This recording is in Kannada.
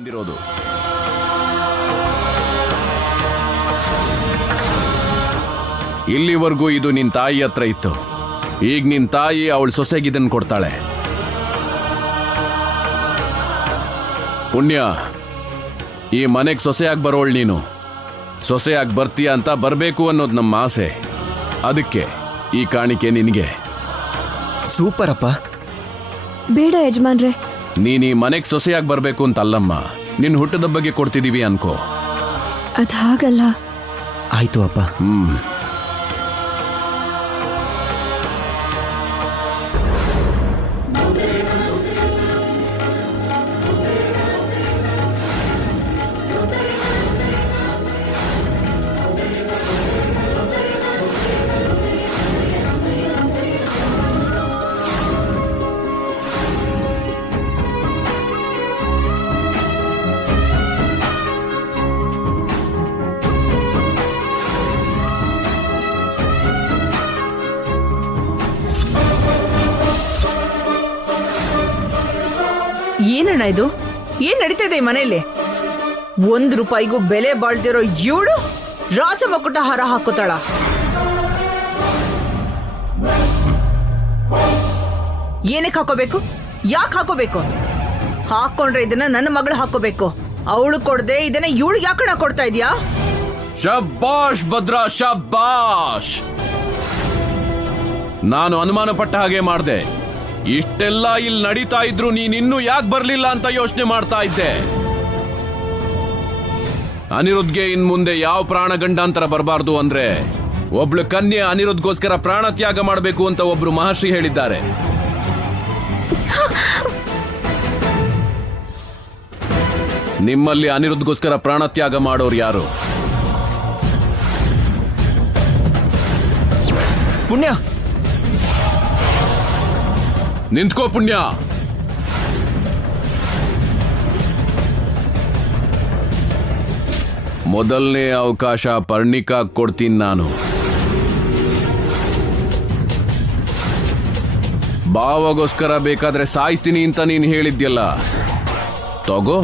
ಬಂದಿರೋದು. ಇಲ್ಲಿವರೆಗೂ ಇದು ನಿನ್ ತಾಯಿ ಹತ್ರ ಇತ್ತು. ಈಗ ನಿನ್ ತಾಯಿ ಅವಳು ಸೊಸೆಗಿದನ್ ಕೊಡ್ತಾಳೆ. ಪುಣ್ಯ, ಈ ಮನೆಗೆ ಸೊಸೆಯಾಗಿ ಬರೋಳು ನೀನು. ಸೊಸೆಯಾಗಿ ಬರ್ತೀಯ ಅಂತ ಬರಬೇಕು ಅನ್ನೋದು ನಮ್ಮ ಆಸೆ. ಅದಕ್ಕೆ ಈ ಕಾಣಿಕೆ ನಿನಗೆ. ಸೂಪರ್ ಅಪ್ಪ. ಬೇಡ ಯಜಮಾನ್ರೆ, ನೀನ್ ಈ ಮನೆಗೆ ಸೊಸೆಯಾಗಿ ಬರಬೇಕು ಅಂತ ಅಲ್ಲಮ್ಮ, ನಿನ್ನ ಹುಟ್ಟದ ಬಗ್ಗೆ ಕೊಡ್ತಿದೀವಿ ಅನ್ಕೋ. ಅದ್ ಹಾಗಲ್ಲ. ಆಯ್ತು ಅಪ್ಪ. ಏನಣ್ಣ ಇದು? ಏನ್ ನಡೀತಿದೆ ಈ ಮನೆಯಲ್ಲಿ? 1 ರೂಪಾಯಿಗೂ ಬೆಲೆ ಬಾಳ್ದಿರೋ ಇವಳು ರಾಜ ಮಕ್ಕುಟ ಹಾರ ಹಾಕೋತಾಳ. ಏನಕ್ಕೆ ಹಾಕೋಬೇಕು? ಯಾಕೆ ಹಾಕೋಬೇಕು? ಹಾಕೊಂಡ್ರೆ ಇದನ್ನ ನನ್ನ ಮಗಳು ಹಾಕೋಬೇಕು. ಅವಳು ಕೊಡದೆ ಇದನ್ನ ಇವಳು ಯಾಕಣ ಕೊಡ್ತಾ ಇದೀಯಾ? ಶಬ್ಬಾಷ್ ಭದ್ರಾ, ಶಬ್ಬಾಷ್. ನಾನು ಅನುಮಾನ ಪಟ್ಟ ಹಾಗೆ ಮಾಡ್ದೆ. ಇಷ್ಟೆಲ್ಲ ಇಲ್ಲಿ ನಡೀತಾ ಇದ್ರು ನೀನಿನ್ನೂ ಯಾಕೆ ಬರ್ಲಿಲ್ಲ ಅಂತ ಯೋಚನೆ ಮಾಡ್ತಾ ಇದ್ದೆ. ಅನಿರುದ್ಧ್ಗೆ ಇನ್ ಮುಂದೆ ಯಾವ ಪ್ರಾಣ ಗಂಡಾಂತರ ಬರಬಾರ್ದು ಅಂದ್ರೆ ಒಬ್ಳು ಕನ್ಯೆ ಅನಿರುದ್ಧ್ಗೋಸ್ಕರ ಪ್ರಾಣ ತ್ಯಾಗ ಮಾಡಬೇಕು ಅಂತ ಒಬ್ರು ಮಹರ್ಷಿ ಹೇಳಿದ್ದಾರೆ. ನಿಮ್ಮಲ್ಲಿ ಅನಿರುದ್ಧ್ಗೋಸ್ಕರ ಪ್ರಾಣ ತ್ಯಾಗ ಮಾಡೋರು ಯಾರು? ಪುಣ್ಯ, ನಿಂತ್ಕೋ ಪುಣ್ಯ. ಮೊದಲನೇ ಅವಕಾಶ ಪರ್ಣಿಕಾ ಕೊಡ್ತೀನಿ ನಾನು. ಭಾವಗೋಸ್ಕರ ಬೇಕಾದ್ರೆ ಸಾಯ್ತೀನಿ ಅಂತ ನೀನು ಹೇಳಿದ್ಯಲ್ಲ, ತಗೋ.